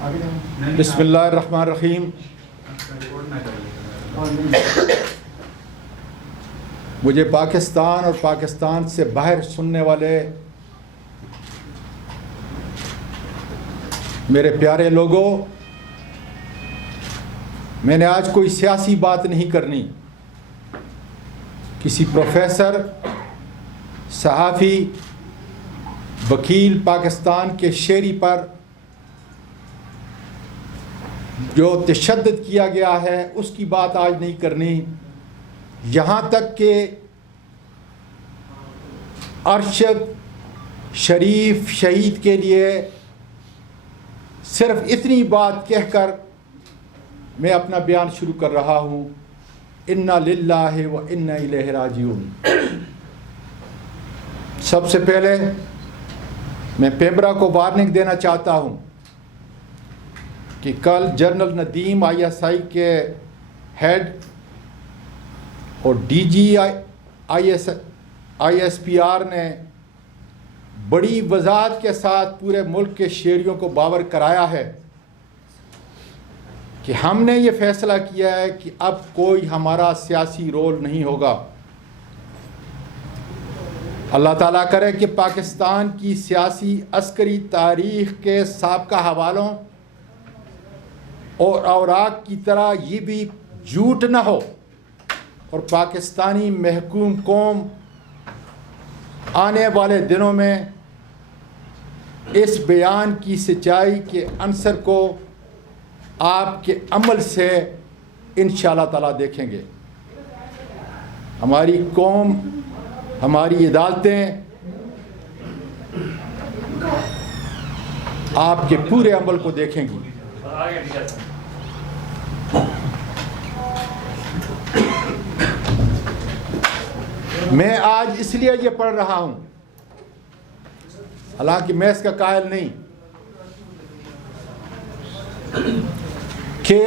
بسم اللہ الرحمن الرحیم. مجھے پاکستان اور پاکستان سے باہر سننے والے میرے پیارے لوگوں، میں نے آج کوئی سیاسی بات نہیں کرنی. کسی پروفیسر، صحافی، وکیل پاکستان کے شہری پر جو تشدد کیا گیا ہے اس کی بات آج نہیں کرنی. یہاں تک کہ ارشد شریف شہید کے لیے صرف اتنی بات کہہ کر میں اپنا بیان شروع کر رہا ہوں. انا للہ و انا الیہ راجعون. سب سے پہلے میں پیمرا کو وارننگ دینا چاہتا ہوں کہ کل جنرل ندیم ISI کے ہیڈ اور DG ISPR نے بڑی وضاحت کے ساتھ پورے ملک کے شہریوں کو باور کرایا ہے کہ ہم نے یہ فیصلہ کیا ہے کہ اب کوئی ہمارا سیاسی رول نہیں ہوگا. اللہ تعالیٰ کرے کہ پاکستان کی سیاسی عسکری تاریخ کے سابقہ حوالوں اور اوراق کی طرح یہ بھی جھوٹ نہ ہو اور پاکستانی محکوم قوم آنے والے دنوں میں اس بیان کی سچائی کے عنصر کو آپ کے عمل سے انشاءاللہ تعالیٰ دیکھیں گے. ہماری قوم، ہماری عدالتیں آپ کے پورے عمل کو دیکھیں گی. میں آج اس لیے یہ پڑھ رہا ہوں، حالانکہ میں اس کا قائل نہیں، کہ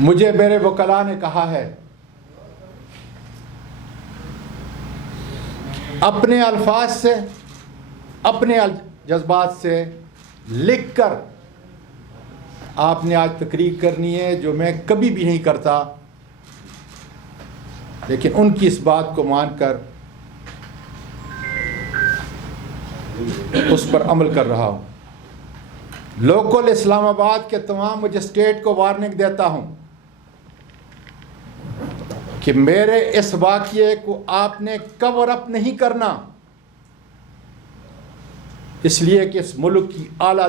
مجھے میرے وکلاء نے کہا ہے اپنے الفاظ سے، اپنے جذبات سے لکھ کر آپ نے آج تقریر کرنی ہے، جو میں کبھی بھی نہیں کرتا، لیکن ان کی اس بات کو مان کر اس پر عمل کر رہا ہوں. لوکل اسلام آباد کے تمام مجسٹریٹ کو وارننگ دیتا ہوں کہ میرے اس واقعے کو آپ نے کور اپ نہیں کرنا، اس لیے کہ اس ملک کی اعلیٰ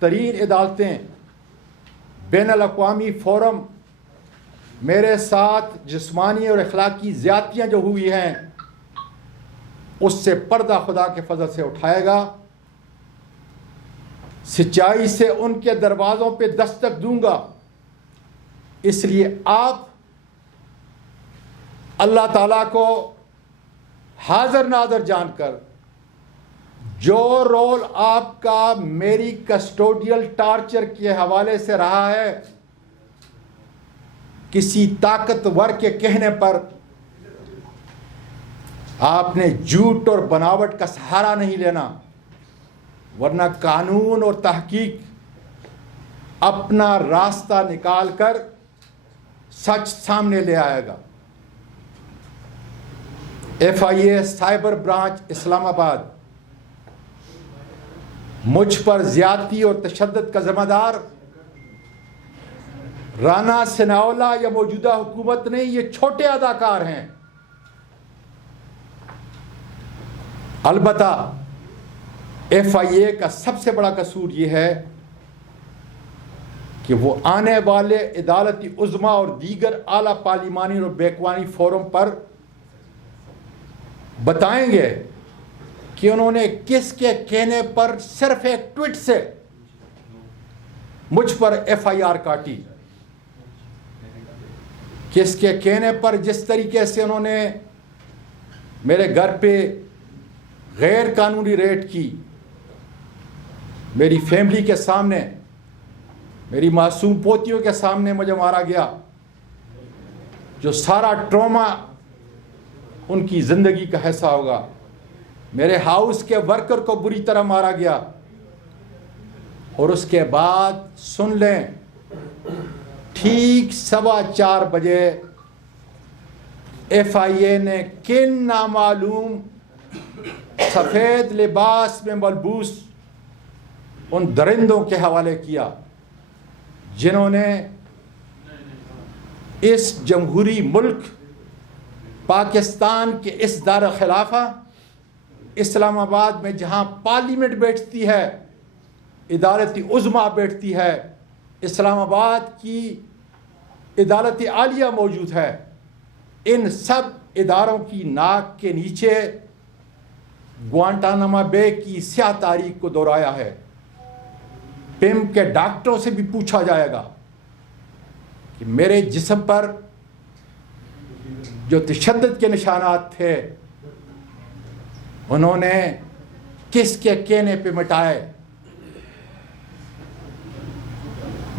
ترین عدالتیں، بین الاقوامی فورم میرے ساتھ جسمانی اور اخلاقی زیادتیاں جو ہوئی ہیں اس سے پردہ خدا کے فضل سے اٹھائے گا. سچائی سے ان کے دروازوں پہ دستک دوں گا. اس لیے آپ اللہ تعالیٰ کو حاضر ناظر جان کر جو رول آپ کا میری کسٹوڈیل ٹارچر کے حوالے سے رہا ہے، کسی طاقتور کے کہنے پر آپ نے جھوٹ اور بناوٹ کا سہارا نہیں لینا، ورنہ قانون اور تحقیق اپنا راستہ نکال کر سچ سامنے لے آئے گا. FIA سائبر برانچ اسلام آباد مجھ پر زیادتی اور تشدد کا ذمہ دار رانا ثناءاللہ یا موجودہ حکومت نہیں، یہ چھوٹے اداکار ہیں. البتہ FIA کا سب سے بڑا قصور یہ ہے کہ وہ آنے والے عدالتی عظمیٰ اور دیگر اعلیٰ پارلیمانی اور بیکوانی فورم پر بتائیں گے کہ انہوں نے کس کے کہنے پر صرف ایک ٹویٹ سے مجھ پر FIR کاٹی، کس کے کہنے پر جس طریقے سے انہوں نے میرے گھر پہ غیر قانونی ریڈ کی، میری فیملی کے سامنے، میری معصوم پوتیوں کے سامنے مجھے مارا گیا. جو سارا ٹراما ان کی زندگی کا حصہ ہوگا میرے ہاؤس کے ورکر کو بری طرح مارا گیا، اور اس کے بعد سن لیں ٹھیک 4:15 بجے ایف آئی اے نے کن نامعلوم سفید لباس میں ملبوس ان درندوں کے حوالے کیا جنہوں نے اس جمہوری ملک پاکستان کے اس دار خلافہ اسلام آباد میں، جہاں پارلیمنٹ بیٹھتی ہے، عدالت عظمیٰ بیٹھتی ہے، اسلام آباد کی عدالت عالیہ موجود ہے، ان سب اداروں کی ناک کے نیچے گوانٹانامو بے کی سیاہ تاریخ کو دہرایا ہے۔ پم کے ڈاکٹروں سے بھی پوچھا جائے گا کہ میرے جسم پر جو تشدد کے نشانات تھے انہوں نے کس کے کہنے پہ مٹائے۔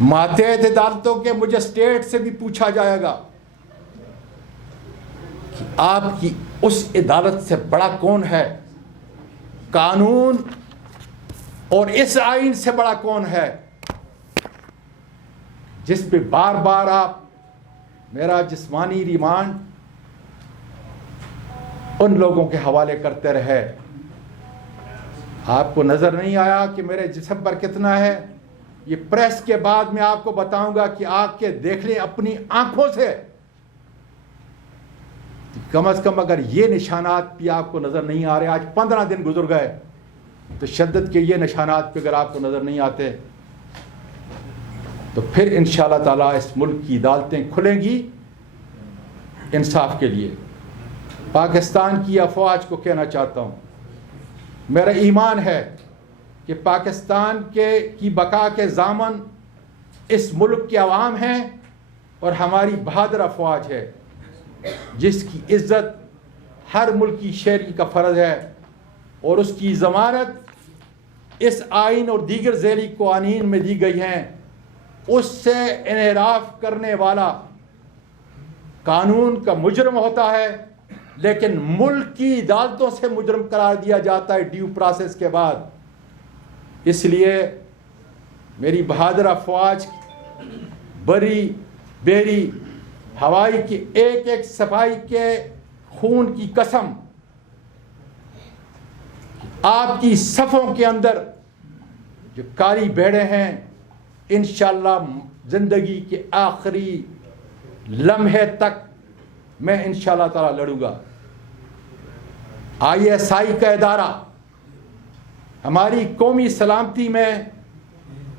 ماتحت عدالتوں کے مجسٹریٹ سے بھی پوچھا جائے گا کہ آپ کی اس عدالت سے بڑا کون ہے، قانون اور اس آئین سے بڑا کون ہے، جس پہ بار بار آپ میرا جسمانی ریمانڈ ان لوگوں کے حوالے کرتے رہے۔ آپ کو نظر نہیں آیا کہ میرے جسم پر کتنا ہے؟ یہ پریس کے بعد میں آپ کو بتاؤں گا کہ آپ کے دیکھ لیں اپنی آنکھوں سے، کم از کم اگر یہ نشانات بھی آپ کو نظر نہیں آ رہے، آج 15 دن گزر گئے، تشدد کے یہ نشانات پہ اگر آپ کو نظر نہیں آتے تو پھر انشاءاللہ تعالیٰ اس ملک کی عدالتیں کھلیں گی انصاف کے لیے۔ پاکستان کی افواج کو کہنا چاہتا ہوں، میرا ایمان ہے کہ پاکستان کی بقا کے ضامن اس ملک کے عوام ہیں اور ہماری بہادر افواج ہے، جس کی عزت ہر ملکی شہری کا فرض ہے، اور اس کی ضمانت اس آئین اور دیگر ذیلی قوانین میں دی گئی ہیں۔ اس سے انحراف کرنے والا قانون کا مجرم ہوتا ہے، لیکن ملک کی عدالتوں سے مجرم قرار دیا جاتا ہے ڈیو پروسیس کے بعد۔ اس لیے میری بہادر افواج بری بیری ہوائی کی ایک ایک سپاہی کے خون کی قسم، آپ کی صفوں کے اندر جو کالی بھیڑیں ہیں، انشاءاللہ زندگی کے آخری لمحے تک میں انشاءاللہ تعالی لڑوں گا۔ ISI کا ادارہ ہماری قومی سلامتی میں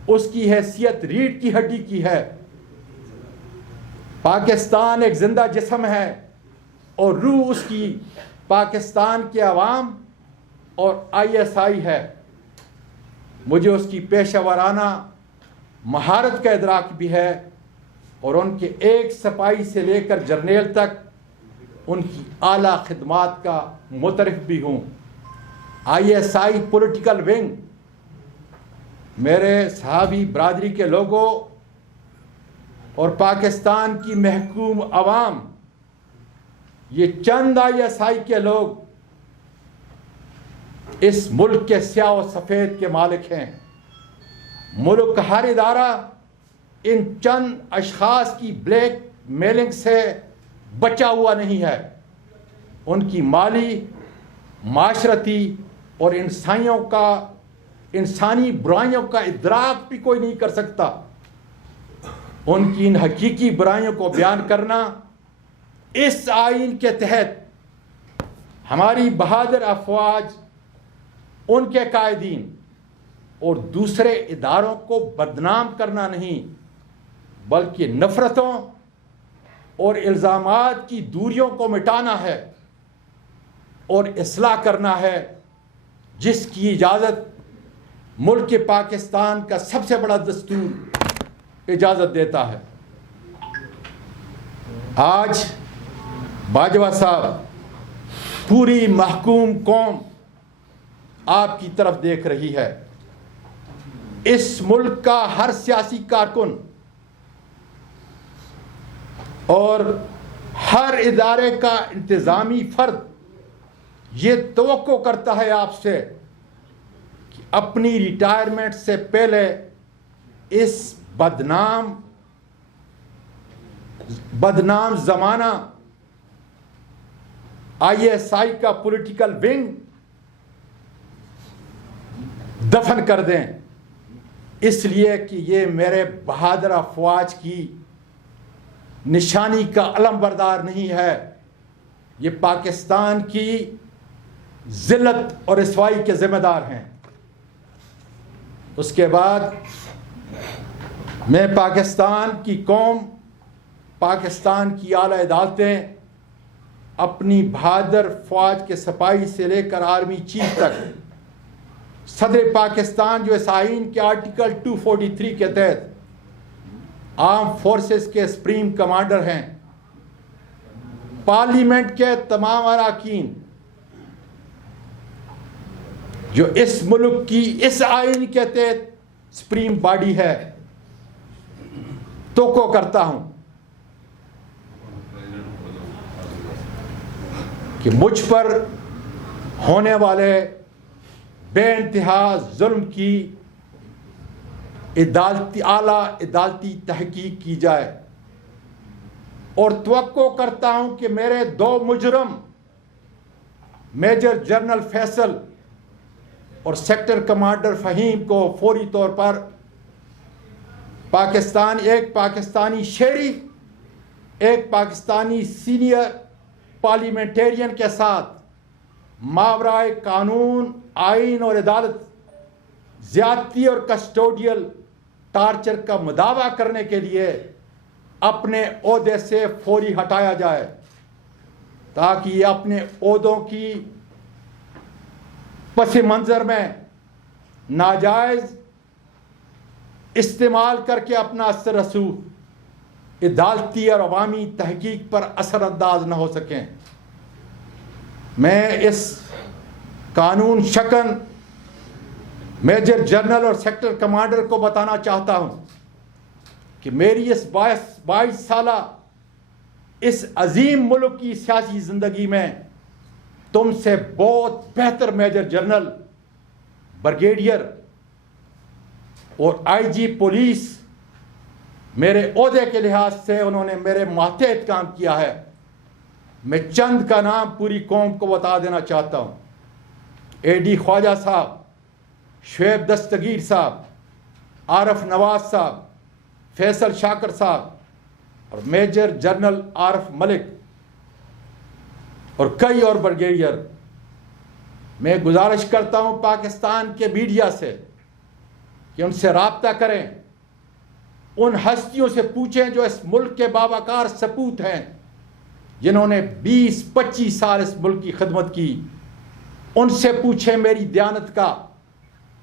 اس کی حیثیت ریڑھ کی ہڈی کی ہے۔ پاکستان ایک زندہ جسم ہے اور روح اس کی پاکستان کے عوام اور ISI ہے۔ مجھے اس کی پیشہ ورانہ مہارت کا ادراک بھی ہے، اور ان کے ایک سپاہی سے لے کر جرنیل تک ان کی اعلیٰ خدمات کا مترف بھی ہوں۔ ISI پولیٹیکل ونگ میرے صحابی برادری کے لوگوں اور پاکستان کی محکوم عوام، یہ چند ISI کے لوگ اس ملک کے سیاہ و سفید کے مالک ہیں۔ ملک کا ہر ادارہ ان چند اشخاص کی بلیک میلنگ سے بچا ہوا نہیں ہے۔ ان کی مالی، معاشرتی اور انسانی برائیوں کا ادراک بھی کوئی نہیں کر سکتا۔ ان کی ان حقیقی برائیوں کو بیان کرنا اس آئین کے تحت ہماری بہادر افواج، ان کے قائدین اور دوسرے اداروں کو بدنام کرنا نہیں، بلکہ نفرتوں اور الزامات کی دوریوں کو مٹانا ہے اور اصلاح کرنا ہے، جس کی اجازت ملک پاکستان کا سب سے بڑا دستور اجازت دیتا ہے۔ آج باجوہ صاحب، پوری محکوم قوم آپ کی طرف دیکھ رہی ہے۔ اس ملک کا ہر سیاسی کارکن اور ہر ادارے کا انتظامی فرد یہ توقع کرتا ہے آپ سے کہ اپنی ریٹائرمنٹ سے پہلے اس بدنام زمانہ ISI کا پولیٹیکل ونگ دفن کر دیں، اس لیے کہ یہ میرے بہادر افواج کی نشانی کا علم بردار نہیں ہے، یہ پاکستان کی ذلت اور رسوائی کے ذمہ دار ہیں۔ اس کے بعد میں پاکستان کی قوم، پاکستان کی اعلیٰ عدالتیں اپنی بہادر فوج کے سپاہی سے لے کر آرمی چیف تک، صدر پاکستان جو اس آئین کے آرٹیکل 243 کے تحت آرم فورسز کے سپریم کمانڈر ہیں، پارلیمنٹ کے تمام اراکین جو اس ملک کی اس آئین کے تحت سپریم باڈی ہے، توقع کرتا ہوں کہ مجھ پر ہونے والے بے انتہا ظلم کی اعلیٰ عدالتی تحقیق کی جائے، اور توقع کرتا ہوں کہ میرے 2 مجرم میجر جنرل فیصل اور سیکٹر کمانڈر فہیم کو فوری طور پر ایک پاکستانی شہری، ایک پاکستانی سینئر پارلیمنٹیرین کے ساتھ ماورائے قانون، آئین اور عدالت زیادتی اور کسٹوڈیل ٹارچر کا مداوع کرنے کے لیے اپنے عہدے سے فوری ہٹایا جائے، تاکہ یہ اپنے عہدوں کی پس منظر میں ناجائز استعمال کر کے اپنا اثر رسوخ عدالتی اور عوامی تحقیق پر اثر انداز نہ ہو سکیں۔ میں اس قانون شکن میجر جنرل اور سیکٹر کمانڈر کو بتانا چاہتا ہوں کہ میری اس 22 سالہ اس عظیم ملک کی سیاسی زندگی میں تم سے بہت بہتر میجر جنرل، بریگیڈیئر اور IG پولیس میرے عہدے کے لحاظ سے انہوں نے میرے ماتحت کام کیا ہے۔ میں چند کا نام پوری قوم کو بتا دینا چاہتا ہوں: AD خواجہ صاحب، شعیب دستگیر صاحب، عارف نواز صاحب، فیصل شاکر صاحب اور میجر جنرل عارف ملک اور کئی اور بریگیڈیئر۔ میں گزارش کرتا ہوں پاکستان کے میڈیا سے کہ ان سے رابطہ کریں، ان ہستیوں سے پوچھیں جو اس ملک کے باوقار سپوت ہیں، جنہوں نے 20-25 سال اس ملک کی خدمت کی۔ ان سے پوچھیں میری دیانت کا،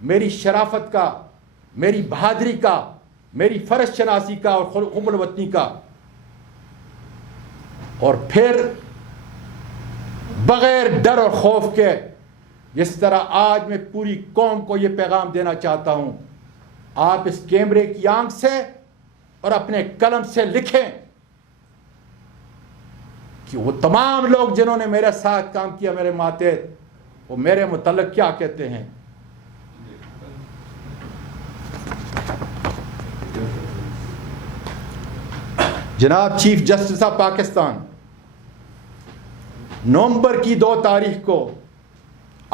میری شرافت کا، میری بہادری کا، میری فرض شناسی کا اور حب الوطنی کا، اور پھر بغیر ڈر اور خوف کے، جس طرح آج میں پوری قوم کو یہ پیغام دینا چاہتا ہوں، آپ اس کیمرے کی آنکھ سے اور اپنے قلم سے لکھیں کہ وہ تمام لوگ جنہوں نے میرے ساتھ کام کیا، میرے ماتحت، وہ میرے متعلق کیا کہتے ہیں۔ جناب چیف جسٹس آف پاکستان، نومبر کی 2 تاریخ کو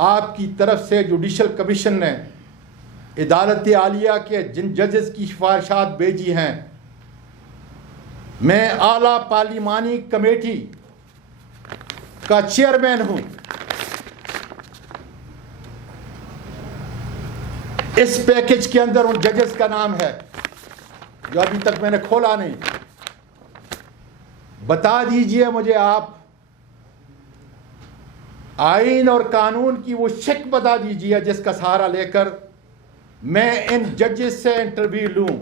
آپ کی طرف سے جوڈیشل کمیشن نے عدالت عالیہ کے جن ججز کی سفارشات بھیجی ہیں، میں اعلیٰ پارلیمانی کمیٹی کا چیئرمین ہوں۔ اس پیکج کے اندر ان ججز کا نام ہے جو ابھی تک میں نے کھولا نہیں۔ بتا دیجئے مجھے آپ آئین اور قانون کی وہ شک بتا دیجئے جس کا سہارا لے کر میں ان ججز سے انٹرویو لوں۔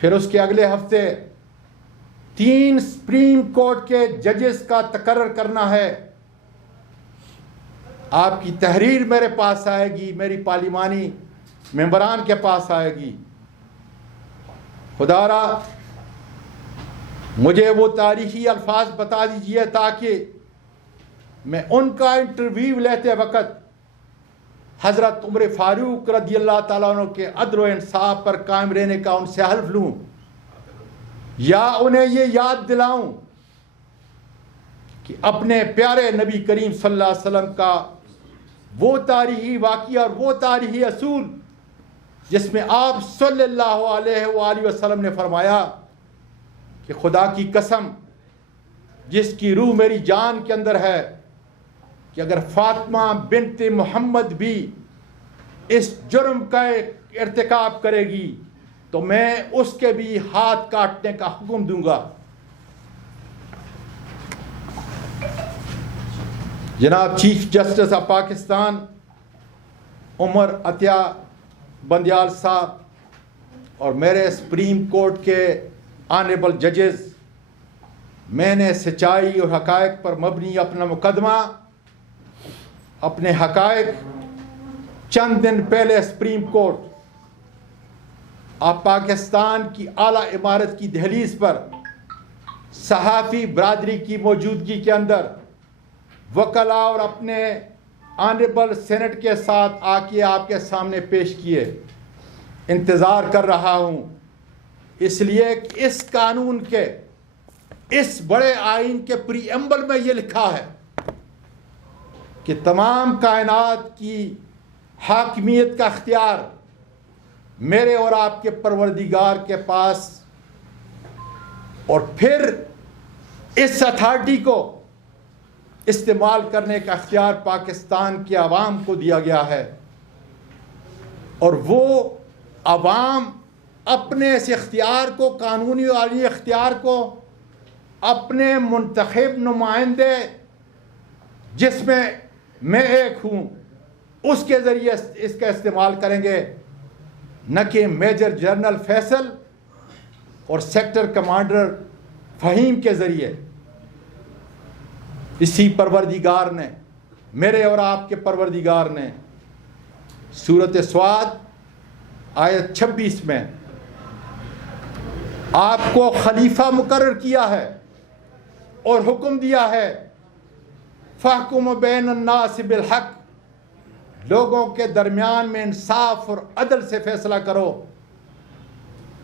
پھر اس کے اگلے ہفتے 3 سپریم کورٹ کے ججز کا تقرر کرنا ہے۔ آپ کی تحریر میرے پاس آئے گی، میری پارلیمانی ممبران کے پاس آئے گی۔ خدا را مجھے وہ تاریخی الفاظ بتا دیجئے تاکہ میں ان کا انٹرویو لیتے وقت حضرت عمر فاروق رضی اللہ تعالیٰ عنہ کے عدل و انصاف پر قائم رہنے کا ان سے حلف لوں یا انہیں یہ یاد دلاؤں کہ اپنے پیارے نبی کریم صلی اللہ علیہ وسلم کا وہ تاریخی واقعہ اور وہ تاریخی اصول جس میں آپ صلی اللہ علیہ وآلہ وسلم نے فرمایا کہ خدا کی قسم جس کی روح میری جان کے اندر ہے کہ اگر فاطمہ بنت محمد بھی اس جرم کا ارتکاب کرے گی تو میں اس کے بھی ہاتھ کاٹنے کا حکم دوں گا۔ جناب چیف جسٹس آف پاکستان عمر عطیہ بندیال صاحب اور میرے سپریم کورٹ کے آنریبل ججز، میں نے سچائی اور حقائق پر مبنی اپنا مقدمہ اپنے حقائق چند دن پہلے سپریم کورٹ آف پاکستان کی اعلیٰ عمارت کی دہلیز پر صحافی برادری کی موجودگی کے اندر وکلاء اور اپنے آنریبل سینٹ کے ساتھ آ کے آپ کے سامنے پیش کیے۔ انتظار کر رہا ہوں اس لیے کہ اس قانون کے اس بڑے آئین کے پری ایمبل میں یہ لکھا ہے کہ تمام کائنات کی حاکمیت کا اختیار میرے اور آپ کے پروردگار کے پاس، اور پھر اس اتھارٹی کو استعمال کرنے کا اختیار پاکستان کے عوام کو دیا گیا ہے، اور وہ عوام اپنے اس اختیار کو، قانونی والی اختیار کو، اپنے منتخب نمائندے جس میں ایک ہوں اس کے ذریعے اس کا استعمال کریں گے، نہ کہ میجر جنرل فیصل اور سیکٹر کمانڈر فہیم کے ذریعے۔ اسی پروردگار نے، میرے اور آپ کے پروردگار نے سورۃ صاد آیت 26 میں آپ کو خلیفہ مقرر کیا ہے اور حکم دیا ہے فَاحْكُمْ بَيْنَ النَّاسِ بِالْحَقِّ، لوگوں کے درمیان میں انصاف اور عدل سے فیصلہ کرو۔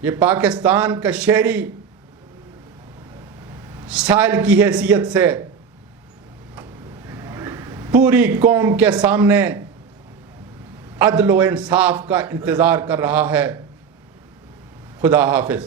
یہ پاکستان کا شہری سائل کی حیثیت سے پوری قوم کے سامنے عدل و انصاف کا انتظار کر رہا ہے۔ خدا حافظ۔